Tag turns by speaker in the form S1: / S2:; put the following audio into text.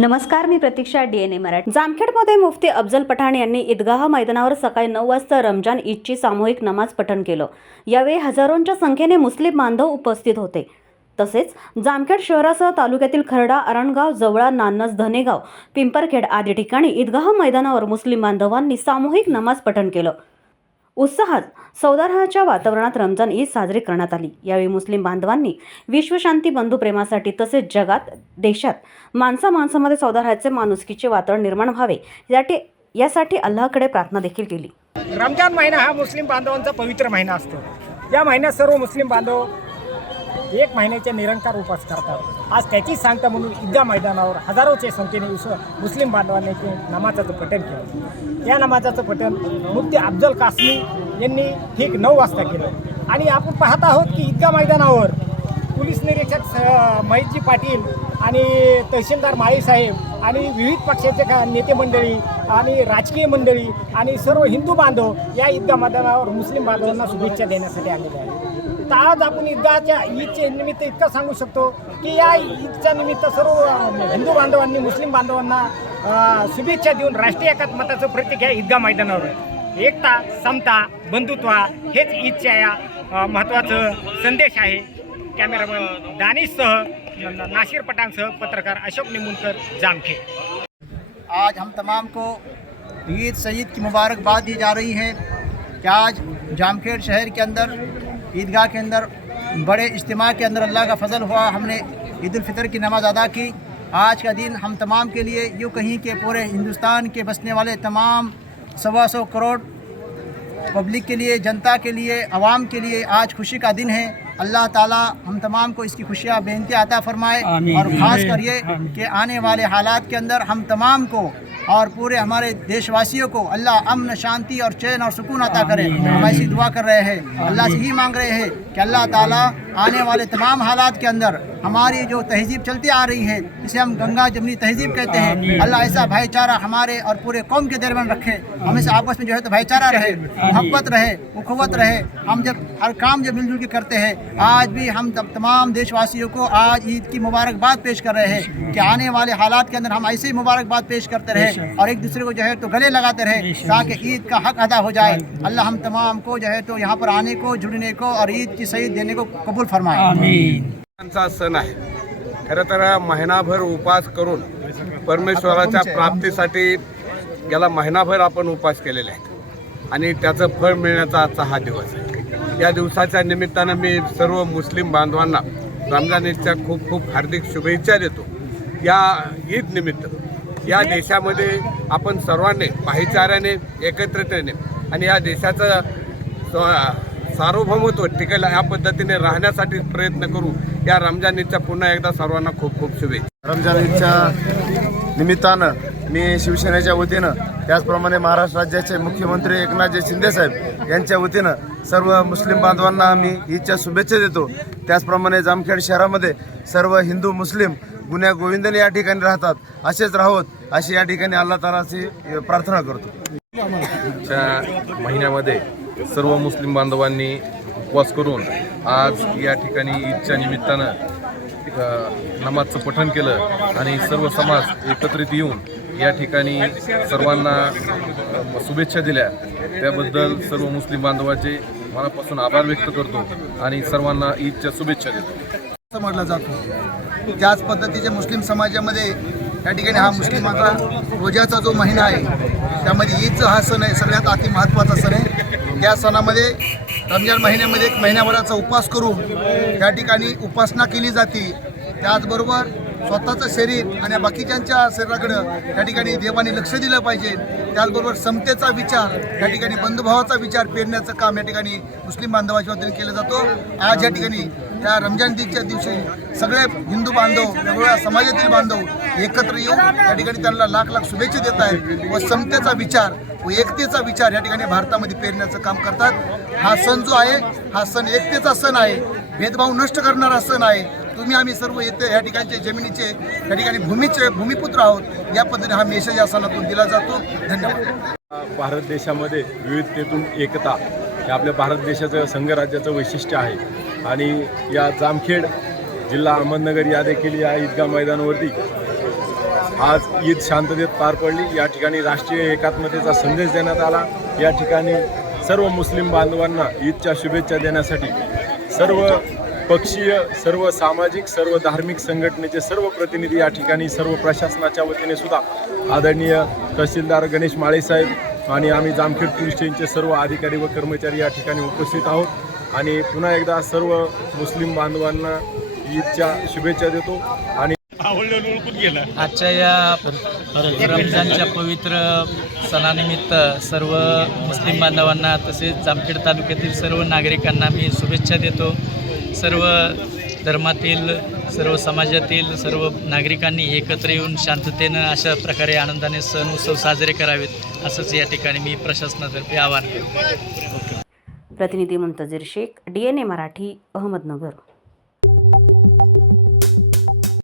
S1: नमस्कार मी प्रतीक्षा डीएनए मराठी. जामखेडमध्ये मुफ्ती अफजल पठाण यांनी ईदगाह मैदानावर सकाळी नऊ वाजता रमजान ईदची सामूहिक नमाज पठण केलं. यावेळी हजारोंच्या संख्येने मुस्लिम बांधव उपस्थित होते. तसेच जामखेड शहरासह तालुक्यातील खरडा अरणगाव जवळा नानस धनेगाव पिंपरखेड आदी ठिकाणी ईदगाह मैदानावर मुस्लिम बांधवांनी सामूहिक नमाज पठण केलं. उत्साहात सौदार्हाच्या वातावरणात रमजान ईद साजरी करण्यात आली. यावेळी मुस्लिम बांधवांनी विश्वशांती बंधुप्रेमासाठी तसेच जगात देशात माणसा माणसामध्ये सौदार्हाचे माणुसकीचे वातावरण निर्माण व्हावे यासाठी यासाठी अल्लाहकडे प्रार्थना देखील केली.
S2: रमजान महिना हा मुस्लिम बांधवांचा पवित्र महिना असतो. या महिन्यात सर्व मुस्लिम बांधव एक महिन्याचे निरंकार उपास करतात. आज त्याची सांगता म्हणून ईदगा मैदानावर हजारोच्या संख्येने मुस्लिम बांधवांनी ते नमाजाचं पठण केलं. या नमाजाचं पठण मुफ्ती अफजल कासमी यांनी ठीक नऊ वाजता केलं. आणि आपण पाहत आहोत की ईदगा मैदानावर पोलीस निरीक्षक स- महेशजी पाटील आणि तहसीलदार माळीसाहेब आणि विविध पक्षाचे का नेते मंडळी आणि राजकीय मंडळी आणि सर्व हिंदू बांधव या ईदगा मैदानावर मुस्लिम बांधवांना शुभेच्छा देण्यासाठी आलेले आहेत. तर आज आपण ईदगाच्या ईदचे निमित्त इतकं सांगू शकतो की या ईदच्या निमित्त सर्व हिंदू बांधवांनी मुस्लिम बांधवांना शुभेच्छा देऊन राष्ट्रीय एकात्मताचं प्रतीक या ईदगा मैदानावर. एकता समता बंधुत्व हेच ईदच्या या महत्त्वाचं संदेश आहे. कॅमेरामन दानिशसह नासिर न- नाशिर पत्रकार अशोक निमुनकर जामखेड.
S3: आज हम तमाम को ईद सईद की मुबारकबाद दी जा रही है कि आज जामखेड़ शहर के अंदर ईदगाह के अंदर बड़े इज्तिमा के अंदर अल्लाह का फजल हुआ हमने ईद उल फितर की नमाज़ अदा की आज का दिन हम तमाम के लिए यूँ कहीं के पूरे हिंदुस्तान के बसने वाले तमाम सवा सौ करोड़ पब्लिक के लिए जनता के लिए आवाम के लिए आज खुशी का दिन है अल्लाह ताला हम तमाम को इसकी खुशियाँ बेनती आता फरमाए और ख़ास कर ये कि आने वाले हालात के अंदर हम तमाम को और पूरे हमारे देशवासियों को अल्लाह अमन शांति और चैन और सुकून अता करे। हम ऐसी दुआ कर रहे हैं। अल्लाह से ही मांग रहे हैं कि अल्लाह ताला आने वाले तमाम हालात के अंदर हमारी जो तहजीब चलती आ रही है जिसे हम गंगा जमनी तहजीब कहते हैं अल्लाह ऐसा भाईचारा हमारे और पूरे कौम के दरमियान रखे हमेशा आपस में जो है तो भाईचारा रहे मोहब्बत रहे उखवत रहे हम जब हर काम जब मिलजुल के करते हैं आज भी हम तब तमाम देशवासियों को आज ईद की मुबारकबाद पेश कर रहे हैं कि आने वाले हालात के अंदर हम ऐसे ही मुबारकबाद पेश करते रहे और एक दूसरे को जो है तो गले लगाते रहे ताकि ईद का हक अदा हो जाए अल्लाह हम तमाम को जो है तो यहाँ पर आने को जुड़ने को और ईद की सईद देने को कबूल फरमाए
S4: चा सण आहे. खरं तर महिनाभर उपास करून परमेश्वराच्या प्राप्तीसाठी गेला महिनाभर आपण उपास केलेले आहेत. आणि त्याचं फळ मिळण्याचा आजचा हा दिवस आहे. या दिवसाच्या निमित्तानं मी सर्व मुस्लिम बांधवांना रमजान ईदच्या खूप खूप हार्दिक शुभेच्छा देतो. या ईद निमित्त या देशामध्ये आपण सर्वांनी भाईचाऱ्याने एकत्रिततेने आणि या देशाचं सार्वभौमत्व टिकेल या पद्धतीने राहण्यासाठी प्रयत्न करू. या रमजान ईदच्या पुन्हा एकदा सर्वांना खूप खूप शुभेच्छा.
S5: रमजान ईदच्या निमित्तानं मी शिवसेनेच्या वतीनं त्याचप्रमाणे महाराष्ट्र राज्याचे मुख्यमंत्री एकनाथजी शिंदेसाहेब यांच्या वतीनं सर्व मुस्लिम बांधवांना मी ईदच्या शुभेच्छा देतो. त्याचप्रमाणे जामखेड शहरामध्ये सर्व हिंदू मुस्लिम गुन्ह्या गोविंदने या ठिकाणी राहतात असेच राहोत अशी या ठिकाणी अल्ला तालाची प्रार्थना करतो.
S6: महिन्यामध्ये सर्व मुस्लिम बांधवांनी उपवास करून आज या ठिकाणी ईदच्या निमित्तानं नमाजचं पठण केलं आणि सर्व समाज एकत्रित येऊन या ठिकाणी सर्वांना शुभेच्छा दिल्या. त्याबद्दल सर्व मुस्लिम बांधवाचे मनापासून आभार व्यक्त करतो आणि सर्वांना ईदच्या शुभेच्छा देतो.
S3: असं म्हटलं जातो. त्याच पद्धतीच्या मुस्लिम समाजामध्ये या ठिकाणी हा मुस्लिम आता रोजाचा जो महिना आहे त्यामध्ये ईदचा हा सण आहे सगळ्यात अति महत्त्वाचा सण आहे. त्या सणामध्ये रमजान महिन्यामध्ये एक महिन्याभराचा उपास करून त्या ठिकाणी उपासना केली जाते. त्याचबरोबर स्वतःचं शरीर आणि बाकीच्यांच्या शरीराकडं त्या ठिकाणी देवाने लक्ष दिलं पाहिजे. त्याचबरोबर समतेचा विचार या ठिकाणी बंधुभावाचा विचार पेरण्याचं काम या ठिकाणी मुस्लिम बांधवाच्या वतीने केलं जातो. आज या ठिकाणी त्या रमजान ईदच्या दिवशी सगळे हिंदू बांधव वेगवेगळ्या समाजातील बांधव एकत्र येऊन या ठिकाणी त्यांना लाख लाख शुभेच्छा देत आहेत व समतेचा विचार एकतेचा विचार या ठिकाणी भारतामध्ये पेरण्याचं काम करतात. हा सण जो आहे हा सण एकतेचा सण आहे. भेदभाव नष्ट करणारा सण आहे. तुम्ही आम्ही सर्व येथे या ठिकाणचे जमिनीचे या ठिकाणी भूमीचे भूमिपुत्र आहोत. या पद्धतीने हा मेसेज या सणातून दिला जातो. धन्यवाद.
S7: भारत देशामध्ये विविधतेतून एकता हे आपल्या भारत देशाचं संघराज्याचं वैशिष्ट्य आहे. आणि या जामखेड जिल्हा अहमदनगर या देखील या ईदगा मैदानावरती आज ईद शांततेत पार पडली. या ठिकाणी राष्ट्रीय एकात्मतेचा संदेश देण्यात आला. या ठिकाणी सर्व मुस्लिम बांधवांना ईदच्या शुभेच्छा देण्यासाठी सर्व पक्षीय सर्व सामाजिक सर्व धार्मिक संघटनेचे सर्व प्रतिनिधी या ठिकाणी सर्व प्रशासनाच्या वतीने सुद्धा आदरणीय तहसीलदार गणेश माळेसाहेब आणि आम्ही जामखेड पोलीस स्टेशनचे सर्व अधिकारी व कर्मचारी या ठिकाणी उपस्थित आहोत. आणि पुन्हा एकदा सर्व मुस्लिम बांधवांना ईदच्या शुभेच्छा देतो. आणि
S8: आजच्या या रमजानच्या पवित्र सणानिमित्त सर्व मुस्लिम बांधवांना तसेच जामखेड तालुक्यातील सर्व नागरिकांना मी शुभेच्छा देतो. सर्व धर्मातील सर्व समाजातील सर्व नागरिकांनी एकत्र येऊन शांततेनं अशा प्रकारे आनंदाने सण उत्सव साजरे करावेत असंच या ठिकाणी मी प्रशासनातर्फे आवाहन करतो.
S1: प्रतिनिधी Muntazir Shaikh D N A Marathi Ahmednagar.